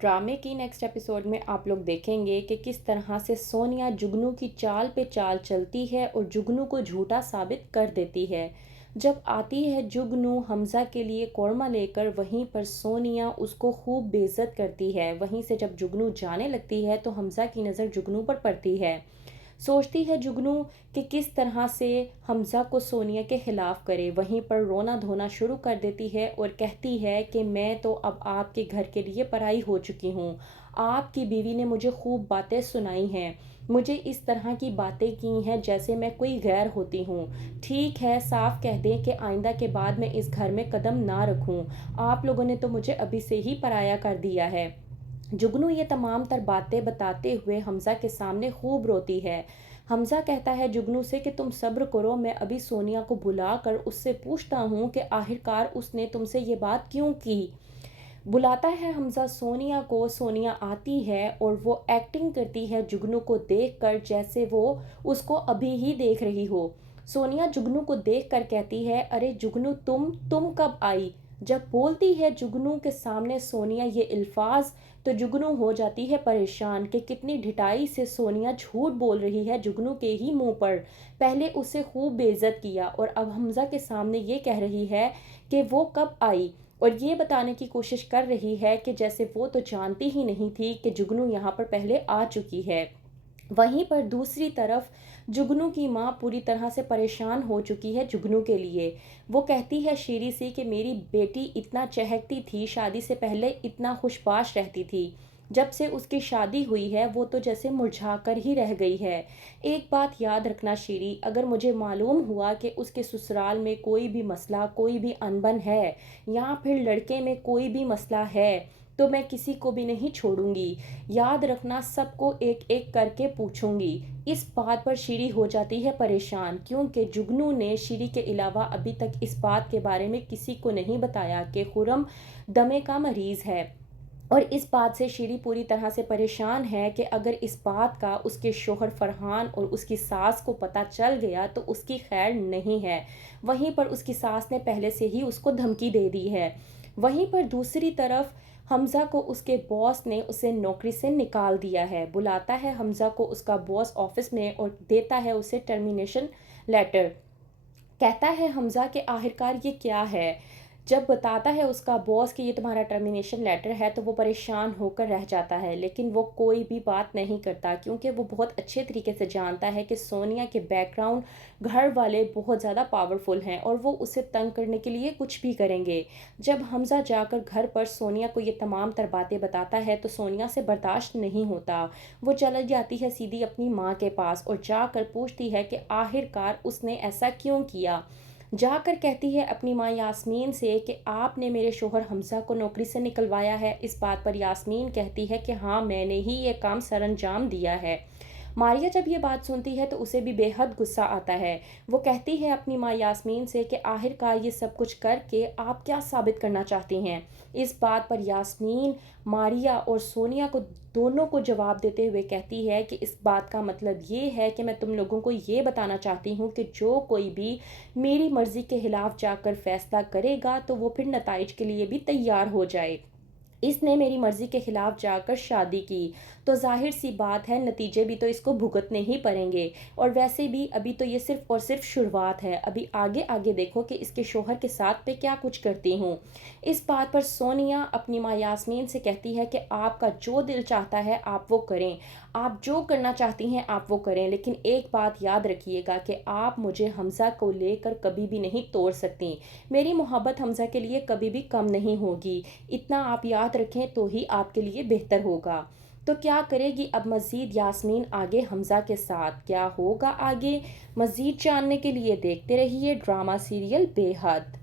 ڈرامے کی next episode میں آپ لوگ دیکھیں گے کہ کس طرح سے سونیا جگنو کی چال پہ چال چلتی ہے اور جگنو کو جھوٹا ثابت کر دیتی ہے۔ جب آتی ہے جگنو حمزہ کے لیے قورمہ لے کر، وہیں پر سونیا اس کو خوب بے عزت کرتی ہے۔ وہیں سے جب جگنو جانے لگتی ہے تو حمزہ کی نظر جگنو پر پڑتی ہے۔ سوچتی ہے جگنو کہ کس طرح سے حمزہ کو سونیا کے خلاف کرے، وہیں پر رونا دھونا شروع کر دیتی ہے اور کہتی ہے کہ میں تو اب آپ کے گھر کے لیے پرائی ہو چکی ہوں۔ آپ کی بیوی نے مجھے خوب باتیں سنائی ہیں، مجھے اس طرح کی باتیں کی ہیں جیسے میں کوئی غیر ہوتی ہوں۔ ٹھیک ہے، صاف کہہ دیں کہ آئندہ کے بعد میں اس گھر میں قدم نہ رکھوں۔ آپ لوگوں نے تو مجھے ابھی سے ہی پرایا کر دیا ہے۔ جگنو یہ تمام تر باتیں بتاتے ہوئے حمزہ کے سامنے خوب روتی ہے۔ حمزہ کہتا ہے جگنو سے کہ تم صبر کرو، میں ابھی سونیا کو بلا کر اس سے پوچھتا ہوں کہ آخرکار اس نے تم سے یہ بات کیوں کی۔ بلاتا ہے حمزہ سونیا کو، سونیا آتی ہے اور وہ ایکٹنگ کرتی ہے جگنو کو دیکھ کر جیسے وہ اس کو ابھی ہی دیکھ رہی ہو۔ سونیا جگنو کو دیکھ کر کہتی ہے، ارے جگنو تم کب آئی؟ جب بولتی ہے جگنو کے سامنے سونیا یہ الفاظ تو جگنو ہو جاتی ہے پریشان کہ کتنی ڈھٹائی سے سونیا جھوٹ بول رہی ہے جگنو کے ہی منہ پر۔ پہلے اسے خوب بے عزت کیا اور اب حمزہ کے سامنے یہ کہہ رہی ہے کہ وہ کب آئی، اور یہ بتانے کی کوشش کر رہی ہے کہ جیسے وہ تو جانتی ہی نہیں تھی کہ جگنو یہاں پر پہلے آ چکی ہے۔ وہیں پر دوسری طرف جگنو کی ماں پوری طرح سے پریشان ہو چکی ہے جگنو کے لیے۔ وہ کہتی ہے شیری سے کہ میری بیٹی اتنا چہکتی تھی، شادی سے پہلے اتنا خوش باش رہتی تھی، جب سے اس کی شادی ہوئی ہے وہ تو جیسے مرجھا کر ہی رہ گئی ہے۔ ایک بات یاد رکھنا شیری، اگر مجھے معلوم ہوا کہ اس کے سسرال میں کوئی بھی مسئلہ، کوئی بھی انبن ہے یا پھر لڑکے میں کوئی بھی مسئلہ ہے تو میں کسی کو بھی نہیں چھوڑوں گی۔ یاد رکھنا، سب کو ایک ایک کر کے پوچھوں گی۔ اس بات پر شیری ہو جاتی ہے پریشان، کیونکہ جگنو نے شیری کے علاوہ ابھی تک اس بات کے بارے میں کسی کو نہیں بتایا کہ خرم دمے کا مریض ہے، اور اس بات سے شیری پوری طرح سے پریشان ہے کہ اگر اس بات کا اس کے شوہر فرحان اور اس کی ساس کو پتہ چل گیا تو اس کی خیر نہیں ہے۔ وہیں پر اس کی ساس نے پہلے سے ہی اس کو دھمکی دے دی ہے۔ وہیں پر دوسری طرف حمزہ کو اس کے باس نے اسے نوکری سے نکال دیا ہے۔ بلاتا ہے حمزہ کو اس کا باس آفس میں اور دیتا ہے اسے ٹرمینیشن لیٹر۔ کہتا ہے حمزہ کہ آخرکار یہ کیا ہے؟ جب بتاتا ہے اس کا باس کہ یہ تمہارا ٹرمینیشن لیٹر ہے تو وہ پریشان ہو کر رہ جاتا ہے، لیکن وہ کوئی بھی بات نہیں کرتا کیونکہ وہ بہت اچھے طریقے سے جانتا ہے کہ سونیا کے بیک گراؤنڈ گھر والے بہت زیادہ پاورفل ہیں اور وہ اسے تنگ کرنے کے لیے کچھ بھی کریں گے۔ جب حمزہ جا کر گھر پر سونیا کو یہ تمام تر باتیں بتاتا ہے تو سونیا سے برداشت نہیں ہوتا۔ وہ چلی جاتی ہے سیدھی اپنی ماں کے پاس اور جا کر پوچھتی ہے کہ آخرکار اس نے ایسا کیوں کیا۔ جا کر کہتی ہے اپنی ماں یاسمین سے کہ آپ نے میرے شوہر حمزہ کو نوکری سے نکلوایا ہے۔ اس بات پر یاسمین کہتی ہے کہ ہاں، میں نے ہی یہ کام سر انجام دیا ہے۔ ماریا جب یہ بات سنتی ہے تو اسے بھی بے حد غصہ آتا ہے۔ وہ کہتی ہے اپنی ماں یاسمین سے کہ آخرکار یہ سب کچھ کر کے آپ کیا ثابت کرنا چاہتی ہیں۔ اس بات پر یاسمین ماریا اور سونیا کو دونوں کو جواب دیتے ہوئے کہتی ہے کہ اس بات کا مطلب یہ ہے کہ میں تم لوگوں کو یہ بتانا چاہتی ہوں کہ جو کوئی بھی میری مرضی کے خلاف جا کر فیصلہ کرے گا تو وہ پھر نتائج کے لیے بھی تیار ہو جائے۔ اس نے میری مرضی کے خلاف جا کر شادی کی تو ظاہر سی بات ہے نتیجے بھی تو اس کو بھگتنے ہی پڑیں گے، اور ویسے بھی ابھی تو یہ صرف اور صرف شروعات ہے، ابھی آگے آگے دیکھو کہ اس کے شوہر کے ساتھ میں کیا کچھ کرتی ہوں۔ اس بات پر سونیا اپنی ماں یاسمین سے کہتی ہے کہ آپ کا جو دل چاہتا ہے آپ وہ کریں، آپ جو کرنا چاہتی ہیں آپ وہ کریں، لیکن ایک بات یاد رکھیے گا کہ آپ مجھے حمزہ کو لے کر کبھی بھی نہیں توڑ سکتی۔ میری محبت حمزہ کے لیے کبھی بھی کم نہیں ہوگی، اتنا آپ یاد رکھیں تو ہی آپ کے لیے بہتر ہوگا۔ تو کیا کرے گی اب مزید یاسمین آگے حمزہ کے ساتھ؟ کیا ہوگا آگے؟ مزید جاننے کے لیے دیکھتے رہیے ڈرامہ سیریل بے حد۔